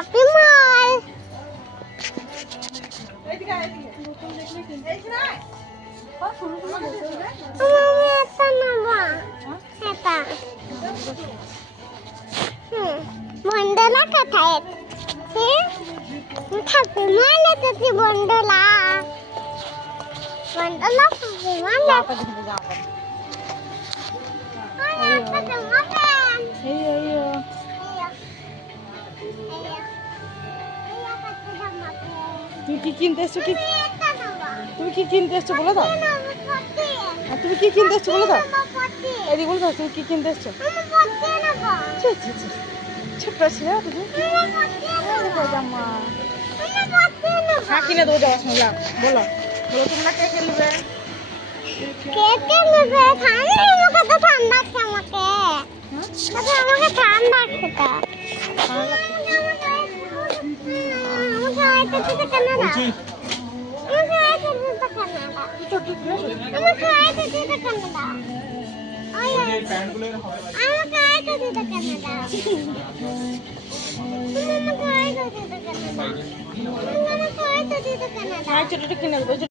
Happy মল বন্ডলা কোথায় happy মল এসেছি বন্ডলা বন্ডলা happy মল তুমি কি কিনতে এসছো? তুমি কি কিনতে এসছো বলে দাও। তুমি কি কিনতে এসছো বলে দাও। এদিকে বলে দাও তুমি কি কিনতে এসছো। ছোট্ট ছিল জামা হ্যাঁ কিনে দেবো যাওয়ার সময়। বলো বলো তোমরা কে খেলবে? আমাকে ঠান্ডা খেতে ছোটটা কিনে দেবো।